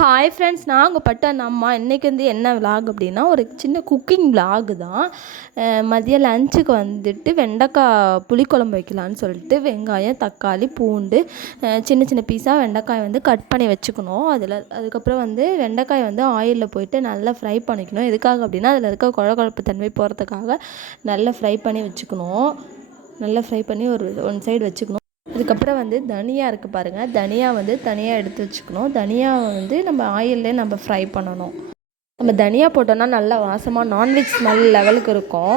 Hi friends நான் உங்கள் button அம்மா இன்றைக்கி வந்து என்ன விலாக் அப்படின்னா ஒரு சின்ன குக்கிங் விலாக் தான். மதியம் லஞ்சுக்கு வந்துட்டு வெண்டைக்காய் புளிக்குழம்பு வைக்கலான்னு சொல்லிட்டு வெங்காயம் தக்காளி பூண்டு சின்ன சின்ன பீஸாக வெண்டைக்காய் வந்து கட் பண்ணி வச்சுக்கணும். அதில் அதுக்கப்புறம் வந்து வெண்டைக்காய் வந்து ஆயிலில் போயிட்டு நல்லா ஃப்ரை பண்ணிக்கணும். எதுக்காக அப்படின்னா அதில் இருக்க குழகுழப்பு தன்மை போகிறதுக்காக நல்லா ஃப்ரை பண்ணி வச்சுக்கணும். நல்லா ஃப்ரை பண்ணி ஒரு ஒன் சைடு வச்சுக்கணும். அதுக்கப்புறம் வந்து தனியா இருக்குது பாருங்கள் தனியா வந்து தனியாக எடுத்து வச்சுக்கணும். தனியாக வந்து நம்ம ஆயிலே நம்ம ஃப்ரை பண்ணணும். நம்ம தனியா போட்டோம்னா நல்லா வாசமாக நான்வெஜ் ஸ்மெல் லெவலுக்கு இருக்கும்.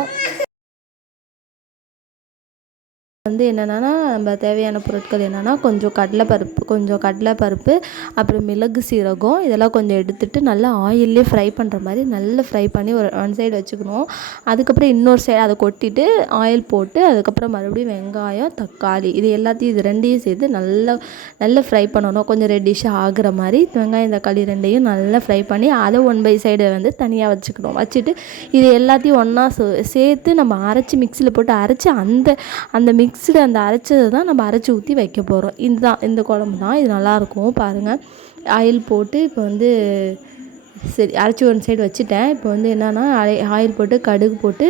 வந்து என்னென்னா நம்ம தேவையான பொருட்கள் என்னென்னா கொஞ்சம் கடலைப்பருப்பு கொஞ்சம் கடலைப்பருப்பு அப்புறம் மிளகு சீரகம் இதெல்லாம் கொஞ்சம் எடுத்துட்டு நல்லா ஆயிலே ஃப்ரை பண்ணுற மாதிரி நல்லா ஃப்ரை பண்ணி ஒரு ஒன் சைடு வச்சுக்கணும். அதுக்கப்புறம் இன்னொரு சைடு அதை கொட்டிட்டு ஆயில் போட்டு அதுக்கப்புறம் மறுபடியும் வெங்காயம் தக்காளி இது எல்லாத்தையும் இது ரெண்டையும் சேர்த்து நல்லா நல்லா ஃப்ரை பண்ணணும். கொஞ்சம் ரெட்டிஷாக ஆகுற மாதிரி வெங்காயம் தக்காளி ரெண்டையும் நல்லா ஃப்ரை பண்ணி அதை ஒன் பை சைடு வந்து தனியாக வச்சுக்கணும். வச்சுட்டு இது எல்லாத்தையும் ஒன்றா சேர்த்து நம்ம அரைச்சி மிக்சியில் போட்டு அரைச்சி அந்த அந்த மிக்ஸ் மிக்ஸில் அந்த அரைச்சது தான் நம்ம அரைச்சி ஊற்றி வைக்க போகிறோம் இதுதான் இந்த குழம்பு தான். இது நல்லாயிருக்கும். பாருங்கள் ஆயில் போட்டு இப்போ வந்து சரி அரைச்சி ஒரு சைடு வச்சுட்டேன். இப்போ வந்து என்னென்னா ஆயில் போட்டு கடுகு போட்டு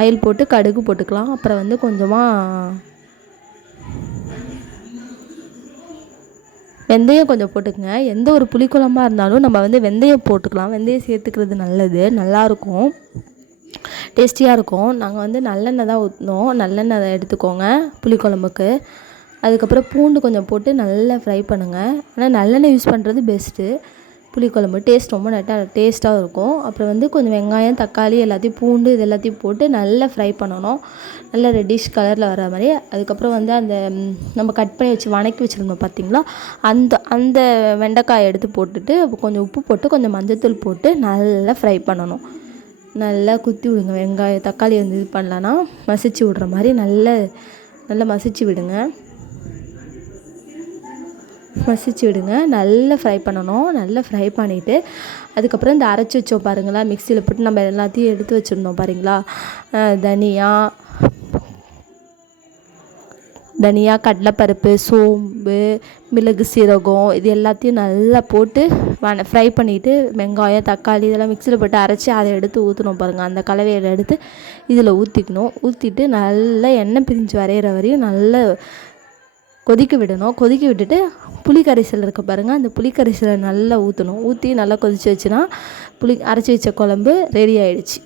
ஆயில் போட்டு கடுகு போட்டுக்கலாம். அப்புறம் வந்து கொஞ்சமாக வெந்தயம் கொஞ்சம் போட்டுக்கங்க. எந்த ஒரு புளிக்குழம்பாக இருந்தாலும் நம்ம வந்து வெந்தயம் போட்டுக்கலாம். வெந்தயம் சேர்த்துக்கிறது நல்லது. நல்லாயிருக்கும். டேஸ்டியாக இருக்கும். நாங்கள் வந்து நல்லெண்ணெய் தான் ஊற்றினோம் நல்லெண்ணெய் எடுத்துக்கோங்க புளிக்குழம்புக்கு. அதுக்கப்புறம் பூண்டு கொஞ்சம் போட்டு நல்லா ஃப்ரை பண்ணுங்கள் ஆனால் நல்லெண்ணெய் யூஸ் பண்ணுறது பெஸ்ட்டு புளிக்குழம்பு டேஸ்ட் ரொம்ப நட்டாக டேஸ்ட்டாக இருக்கும். அப்புறம் வந்து கொஞ்சம் வெங்காயம் தக்காளி எல்லாத்தையும் பூண்டு இது எல்லாத்தையும் போட்டு நல்லா ஃப்ரை பண்ணணும். நல்லா ரெட்டிஷ் கலரில் வர மாதிரி. அதுக்கப்புறம் வந்து அந்த நம்ம கட் பண்ணி வச்சு வணக்கி வச்சுருந்தோம் பார்த்திங்களா அந்த அந்த வெண்டைக்காயை எடுத்து போட்டுட்டு கொஞ்சம் உப்பு போட்டு கொஞ்சம் மஞ்சத்தூள் போட்டு நல்லா ஃப்ரை பண்ணணும். நல்லா குத்தி விடுங்க. வெங்காயம் தக்காளி வந்து இது பண்ணலன்னா மசிச்சு விட்ற மாதிரி நல்ல நல்லா மசிச்சு விடுங்க. மசிச்சு விடுங்க. நல்லா ஃப்ரை பண்ணணும். நல்லா ஃப்ரை பண்ணிவிட்டு அதுக்கப்புறம் இந்த அரைச்சி வச்சோம் பாருங்களா மிக்சியில் போட்டு நம்ம எல்லாத்தையும் எடுத்து வச்சுருந்தோம் பாருங்களா. தனியா தனியா கடலைப்பருப்பு சோம்பு மிளகு சீரகம் இது எல்லாத்தையும் நல்லா போட்டு ஃப்ரை பண்ணிவிட்டு வெங்காயம் தக்காளி இதெல்லாம் மிக்சியில் போட்டு அரைச்சி அதை எடுத்து ஊற்றணும் பாருங்கள் அந்த கலவையில் எடுத்து இதில் ஊற்றிக்கணும் ஊற்றிட்டு நல்லா எண்ணெய் பிரிஞ்சு வரைகிற வரையும் நல்லா கொதிக்க விடணும். கொதிக்க விட்டுட்டு புளி கரைசல் இருக்க பாருங்கள் அந்த புளி கரைசலை நல்லா ஊற்றணும் ஊற்றி நல்லா கொதிச்சு வச்சுன்னா புளி அரைச்சி வச்ச குழம்பு ரெடி ஆகிடுச்சி